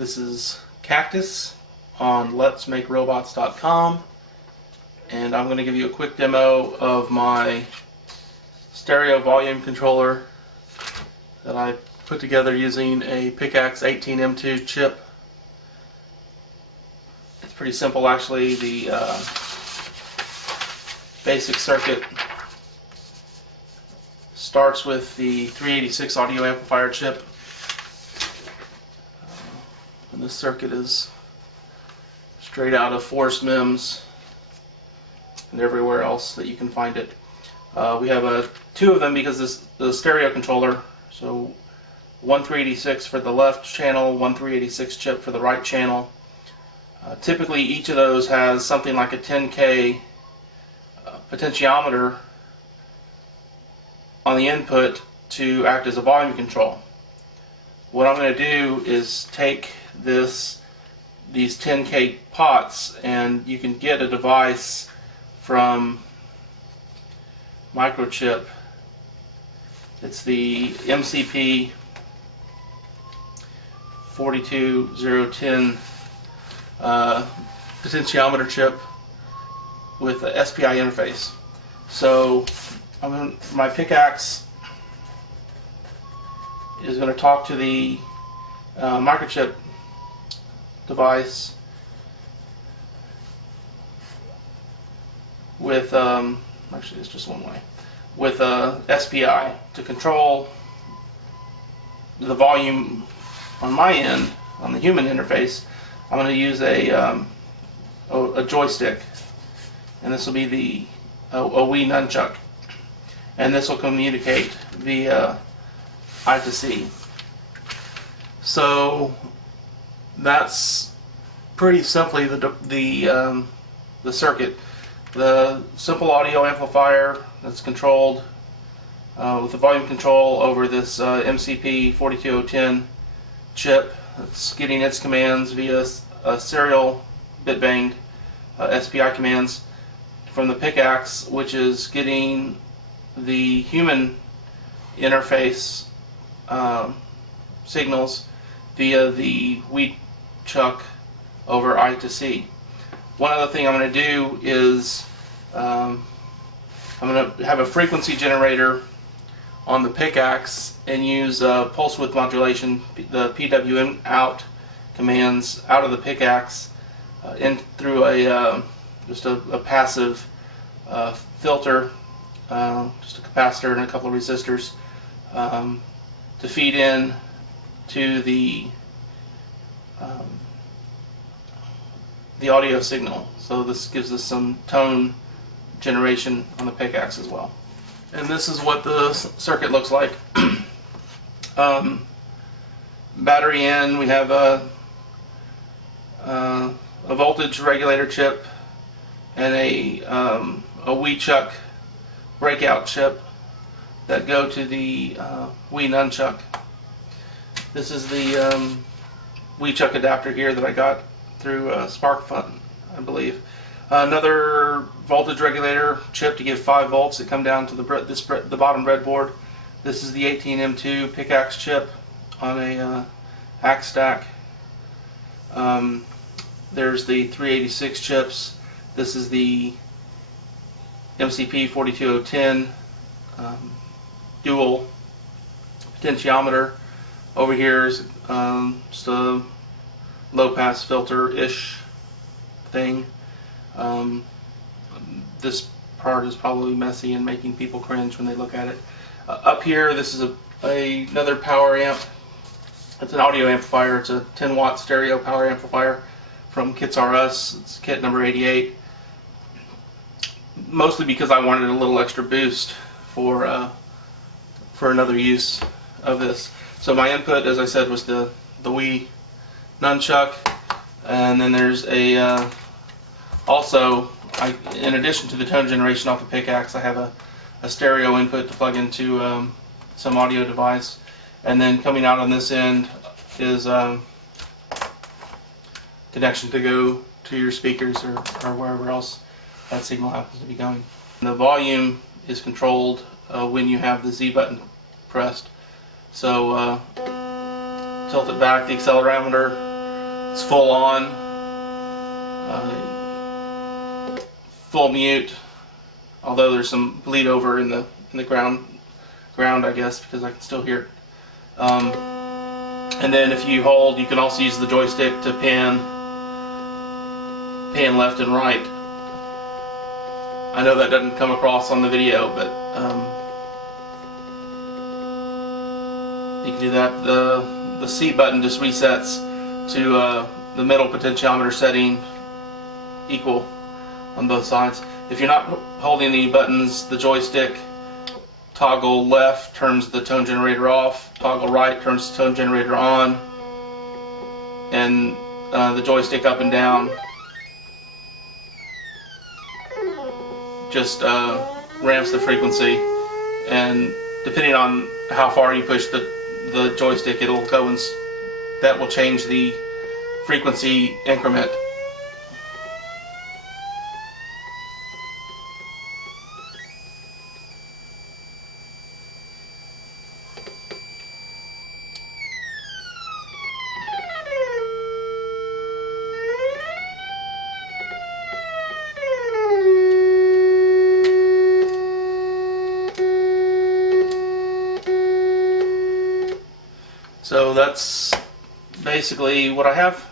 This is Cactus on letsmakerobots.com, and I'm going to give you a quick demo of my stereo volume controller that I put together using a Picaxe 18M2 chip. It's pretty simple actually. The basic circuit starts with the 386 audio amplifier chip. And this circuit is straight out of Force MEMS and everywhere else that you can find it. We have two of them because this the stereo controller. So one 386 for the left channel, one 386 chip for the right channel. Typically each of those has something like a 10K potentiometer on the input to act as a volume control. What I'm going to do is take these 10K pots, and you can get a device from Microchip. It's the MCP 42010 potentiometer chip with a SPI interface. So my Picaxe is going to talk to the Microchip device with actually it's just one way, with SPI to control the volume on my end. On the human interface, I'm going to use a joystick, and this will be the a Wii nunchuck, and this will communicate via I2C. So that's pretty simply the circuit. The simple audio amplifier that's controlled with the volume control over this MCP 42010 chip. It's getting its commands via serial bit banged SPI commands from the Picaxe, which is getting the human interface signals via the nunchuck over I2C. One other thing I'm going to do is I'm going to have a frequency generator on the Picaxe and use pulse width modulation, the PWM out commands out of the Picaxe in through just a passive filter, just a capacitor and a couple of resistors to feed in to the audio signal. So this gives us some tone generation on the Picaxe as well. And this is what the circuit looks like. Battery in, we have a voltage regulator chip and a nunchuck breakout chip that go to the Wii nunchuck. This is the nunchuck adapter here that I got through SparkFun, I believe. Another voltage regulator chip to give 5 volts that come down to the bottom breadboard. This is the 18M2 Picaxe chip on a hack stack. There's the 386 chips. This is the MCP 42010 dual potentiometer. Over here is just a low pass filter-ish thing. This part is probably messy and making people cringe when they look at it. Up here, this is another power amp. It's an audio amplifier. It's a 10 watt stereo power amplifier from Kits R Us. It's kit number 88. Mostly because I wanted a little extra boost for another use of this. So my input, as I said, was the Wii nunchuck, and then there's a also, in addition to the tone generation off the Picaxe, I have a stereo input to plug into some audio device, and then coming out on this end is connection to go to your speakers or wherever else that signal happens to be going. And the volume is controlled when you have the Z button pressed. So tilt it back, the accelerometer It's full on, full mute. Although there's some bleed over in the ground, I guess, because I can still hear it. And then if you hold, you can also use the joystick to pan left and right. I know that doesn't come across on the video, but you can do that. The C button just resets to the middle potentiometer setting equal on both sides. If you're not holding any buttons, the joystick toggle left turns the tone generator off, toggle right turns the tone generator on, and the joystick up and down just ramps the frequency, and depending on how far you push the joystick, it'll go and that will change the frequency increment. So that's basically what I have.